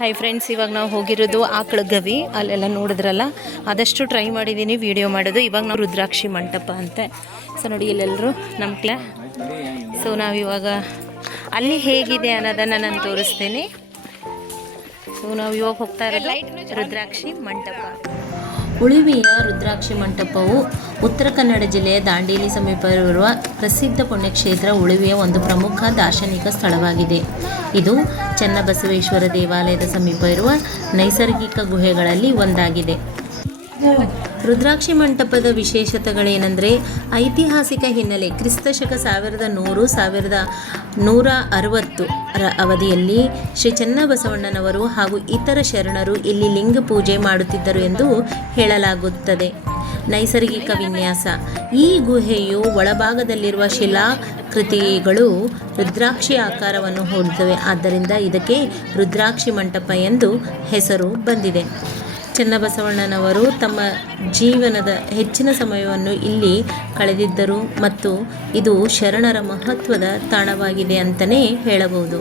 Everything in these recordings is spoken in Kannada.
ಹಾಯ್ ಫ್ರೆಂಡ್ಸ್, ಇವಾಗ ನಾವು ಹೋಗಿರೋದು ಆಕಳ ಗವಿ. ಅಲ್ಲೆಲ್ಲ ನೋಡಿದ್ರಲ್ಲ, ಆದಷ್ಟು ಟ್ರೈ ಮಾಡಿದ್ದೀನಿ ವಿಡಿಯೋ ಮಾಡೋದು. ಇವಾಗ ನಾವು ರುದ್ರಾಕ್ಷಿ ಮಂಟಪ ಅಂತೆ. ಸೊ ನೋಡಿ, ಇಲ್ಲೆಲ್ಲರೂ ನಮ್ಮ ಸೊ ನಾವಿವಾಗ ಅಲ್ಲಿ ಹೇಗಿದೆ ಅನ್ನೋದನ್ನು ನಾನು ತೋರಿಸ್ತೀನಿ. ಸೊ ನಾವು ಇವಾಗ ಹೋಗ್ತಾ ಇರೋದು ರುದ್ರಾಕ್ಷಿ ಮಂಟಪ. ಉಳುವಿಯ ರುದ್ರಾಕ್ಷಿ ಮಂಟಪವು ಉತ್ತರ ಕನ್ನಡ ಜಿಲ್ಲೆಯ ದಾಂಡೇಲಿ ಸಮೀಪವಿರುವ ಪ್ರಸಿದ್ಧ ಪುಣ್ಯಕ್ಷೇತ್ರ ಉಳುವಿಯ ಒಂದು ಪ್ರಮುಖ ದಾರ್ಶನಿಕ ಸ್ಥಳವಾಗಿದೆ. ಇದು ಚನ್ನಬಸವೇಶ್ವರ ದೇವಾಲಯದ ಸಮೀಪ ಇರುವ ನೈಸರ್ಗಿಕ ಗುಹೆಗಳಲ್ಲಿ ಒಂದಾಗಿದೆ. ರುದ್ರಾಕ್ಷಿ ಮಂಟಪದ ವಿಶೇಷತೆಗಳೇನೆಂದರೆ, ಐತಿಹಾಸಿಕ ಹಿನ್ನೆಲೆ. ಕ್ರಿಸ್ತಶಕ 1160 ಅವಧಿಯಲ್ಲಿ ಶ್ರೀ ಚನ್ನಬಸವಣ್ಣನವರು ಹಾಗೂ ಇತರ ಶರಣರು ಇಲ್ಲಿ ಲಿಂಗ ಪೂಜೆ ಮಾಡುತ್ತಿದ್ದರು ಎಂದು ಹೇಳಲಾಗುತ್ತದೆ. ನೈಸರ್ಗಿಕ ವಿನ್ಯಾಸ. ಈ ಗುಹೆಯು ಒಳಭಾಗದಲ್ಲಿರುವ ಶಿಲಾಕೃತಿಗಳು ರುದ್ರಾಕ್ಷಿ ಆಕಾರವನ್ನು ಹೋಲುತ್ತವೆ. ಆದ್ದರಿಂದ ಇದಕ್ಕೆ ರುದ್ರಾಕ್ಷಿ ಮಂಟಪ ಎಂದು ಹೆಸರು ಬಂದಿದೆ. ಚನ್ನಬಸವಣ್ಣನವರು ತಮ್ಮ ಜೀವನದ ಹೆಚ್ಚಿನ ಸಮಯವನ್ನು ಇಲ್ಲಿ ಕಳೆದಿದ್ದರು ಮತ್ತು ಇದು ಶರಣರ ಮಹತ್ವದ ತಾಣವಾಗಿದೆ ಅಂತಲೇ ಹೇಳಬಹುದು.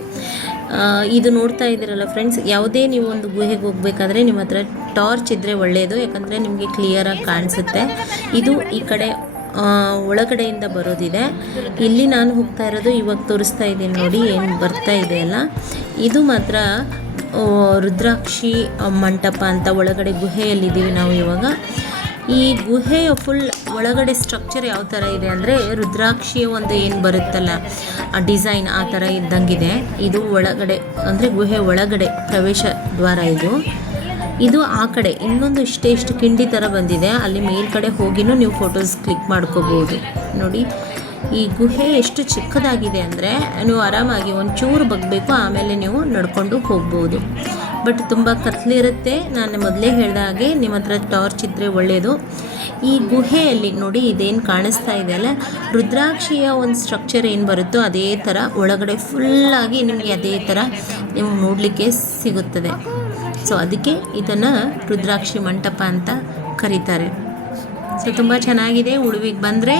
ಇದು ನೋಡ್ತಾ ಇದ್ದೀರಲ್ಲ ಫ್ರೆಂಡ್ಸ್, ಯಾವುದೇ ನೀವು ಒಂದು ಗುಹೆಗೆ ಹೋಗಬೇಕಾದ್ರೆ ನಿಮ್ಮ ಹತ್ರ ಟಾರ್ಚ್ ಇದ್ದರೆ ಒಳ್ಳೆಯದು, ಯಾಕಂದರೆ ನಿಮಗೆ ಕ್ಲಿಯರಾಗಿ ಕಾಣಿಸುತ್ತೆ. ಇದು ಈ ಕಡೆ ಒಳಗಡೆಯಿಂದ ಬರೋದಿದೆ. ಇಲ್ಲಿ ನಾನು ಹೋಗ್ತಾ ಇರೋದು, ಇವಾಗ ತೋರಿಸ್ತಾ ಇದ್ದೀನಿ ನೋಡಿ, ಏನು ಬರ್ತಾ ಇದೆ ಅಲ್ಲ, ಇದು ಮಾತ್ರ ರುದ್ರಾಕ್ಷಿ ಮಂಟಪ ಅಂತ. ಒಳಗಡೆ ಗುಹೆಯಲ್ಲಿದ್ದೀವಿ ನಾವು ಇವಾಗ. ಈ ಗುಹೆಯ ಫುಲ್ ಒಳಗಡೆ ಸ್ಟ್ರಕ್ಚರ್ ಯಾವ ಥರ ಇದೆ ಅಂದರೆ, ರುದ್ರಾಕ್ಷಿಯ ಒಂದು ಏನು ಬರುತ್ತಲ್ಲ ಆ ಡಿಸೈನ್ ಆ ಥರ ಇದ್ದಂಗಿದೆ. ಇದು ಒಳಗಡೆ ಅಂದರೆ ಗುಹೆ ಒಳಗಡೆ ಪ್ರವೇಶ ದ್ವಾರ. ಇದು ಆ ಕಡೆ ಇನ್ನೊಂದು ಇಷ್ಟು ಕಿಂಡಿ ಥರ ಬಂದಿದೆ. ಅಲ್ಲಿ ಮೇಲ್ಗಡೆ ಹೋಗಿನೂ ನೀವು ಫೋಟೋಸ್ ಕ್ಲಿಕ್ ಮಾಡ್ಕೋಬೋದು. ನೋಡಿ, ಈ ಗುಹೆ ಎಷ್ಟು ಚಿಕ್ಕದಾಗಿದೆ ಅಂದರೆ ನೀವು ಆರಾಮಾಗಿ ಒಂಚೂರು ಬಗ್ಬೇಕು, ಆಮೇಲೆ ನೀವು ನಡ್ಕೊಂಡು ಹೋಗ್ಬೋದು. ಬಟ್ ತುಂಬ ಕತ್ಲಿರುತ್ತೆ. ನಾನು ಮೊದಲೇ ಹೇಳಿದ ಹಾಗೆ ನಿಮ್ಮ ಹತ್ರ ಟಾರ್ಚ್ ಇದ್ದರೆ ಒಳ್ಳೆಯದು. ಈ ಗುಹೆಯಲ್ಲಿ ನೋಡಿ, ಇದೇನು ಕಾಣಿಸ್ತಾ ಇದೆ ಅಲ್ಲ, ರುದ್ರಾಕ್ಷಿಯ ಒಂದು ಸ್ಟ್ರಕ್ಚರ್ ಏನು ಬರುತ್ತೋ ಅದೇ ಥರ ಒಳಗಡೆ ಫುಲ್ಲಾಗಿ ನಿಮಗೆ ಅದೇ ಥರ ನೀವು ನೋಡಲಿಕ್ಕೆ ಸಿಗುತ್ತದೆ. ಸೊ ಅದಕ್ಕೆ ಇದನ್ನು ರುದ್ರಾಕ್ಷಿ ಮಂಟಪ ಅಂತ ಕರೀತಾರೆ. ಸೊ ತುಂಬ ಚೆನ್ನಾಗಿದೆ. ಉಳುವಿಗೆ ಬಂದರೆ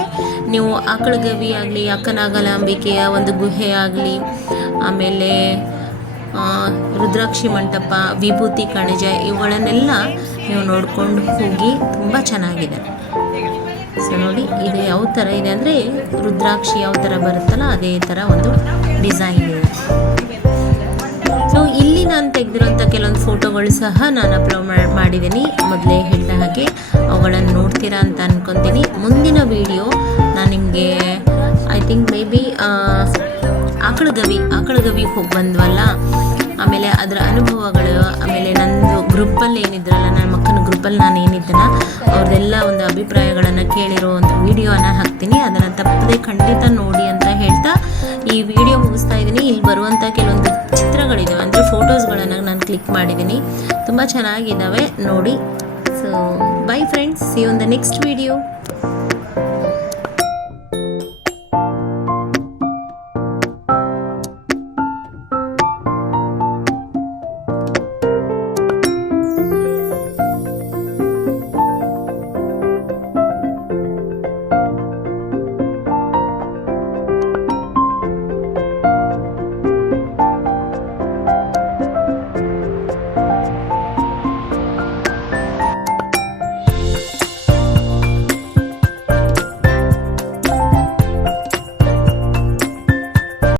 ನೀವು ಆಕಳ ಗವಿ ಆಗಲಿ, ಅಕ್ಕನಾಗಲಾಂಬಿಕೆಯ ಒಂದು ಗುಹೆ ಆಗಲಿ, ಆಮೇಲೆ ರುದ್ರಾಕ್ಷಿ ಮಂಟಪ, ವಿಭೂತಿ ಕಣಜ, ಇವುಗಳನ್ನೆಲ್ಲ ನೀವು ನೋಡ್ಕೊಂಡು ಹೋಗಿ. ತುಂಬ ಚೆನ್ನಾಗಿದೆ. ಸೊ ನೋಡಿ, ಇದು ಯಾವ ಥರ ಇದೆ ಅಂದರೆ, ರುದ್ರಾಕ್ಷಿ ಯಾವ ಥರ ಬರುತ್ತಲ್ಲ ಅದೇ ಥರ ಒಂದು ಡಿಸೈನ್ ಇದೆ. ಸೊ ಇಲ್ಲಿ ನಾನು ತೆಗೆದಿರೋಂಥ ಕೆಲವೊಂದು ಫೋಟೋಗಳು ಸಹ ನಾನು ಅಪ್ಲೋಡ್ ಮಾಡಿದ್ದೀನಿ. ಮೊದಲೇ ಹೇಳಿದ ಹಾಗೆ ಅವುಗಳನ್ನು ನೋಡ್ತೀರಾ ಅಂತ ಅಂದ್ಕೊತೀನಿ. ಮುಂದಿನ ವಿಡಿಯೋ ನಾನು ನಿಮಗೆ ಐ ಥಿಂಕ್ ಮೇ ಬಿ ಆಕಳ ಗವಿಗೆ ಹೋಗಿ ಬಂದ್ವಲ್ಲ, ಆಮೇಲೆ ಅದರ ಅನುಭವಗಳು, ಆಮೇಲೆ ನಂದು ಗ್ರೂಪಲ್ಲಿ ಏನಿದ್ರಲ್ಲ, ನನ್ನ ಮಕ್ಕನ ಗ್ರೂಪಲ್ಲಿ ನಾನು ಏನಿದ್ದನ ಅವ್ರದ್ದೆಲ್ಲ ಒಂದು ಅಭಿಪ್ರಾಯಗಳನ್ನು ಕೇಳಿರೋ ಒಂದು ವಿಡಿಯೋನ ಹಾಕ್ತೀನಿ. ಅದನ್ನು ತಪ್ಪದೆ ಖಂಡಿತ ನೋಡಿ ಅಂತ ಹೇಳ್ತಾ ಈ ವಿಡಿಯೋ ಮುಗಿಸ್ತಾ ಇದ್ದೀನಿ. ಇಲ್ಲಿ ಬರುವಂಥ ಕೆಲವೊಂದು ಚಿತ್ರಗಳಿದ್ದಾವೆ, ಅಂದರೆ ಫೋಟೋಸ್ಗಳನ್ನು ನಾನು ಕ್ಲಿಕ್ ಮಾಡಿದ್ದೀನಿ. ತುಂಬ ಚೆನ್ನಾಗಿದ್ದಾವೆ ನೋಡಿ. So bye friends, see you in the next video.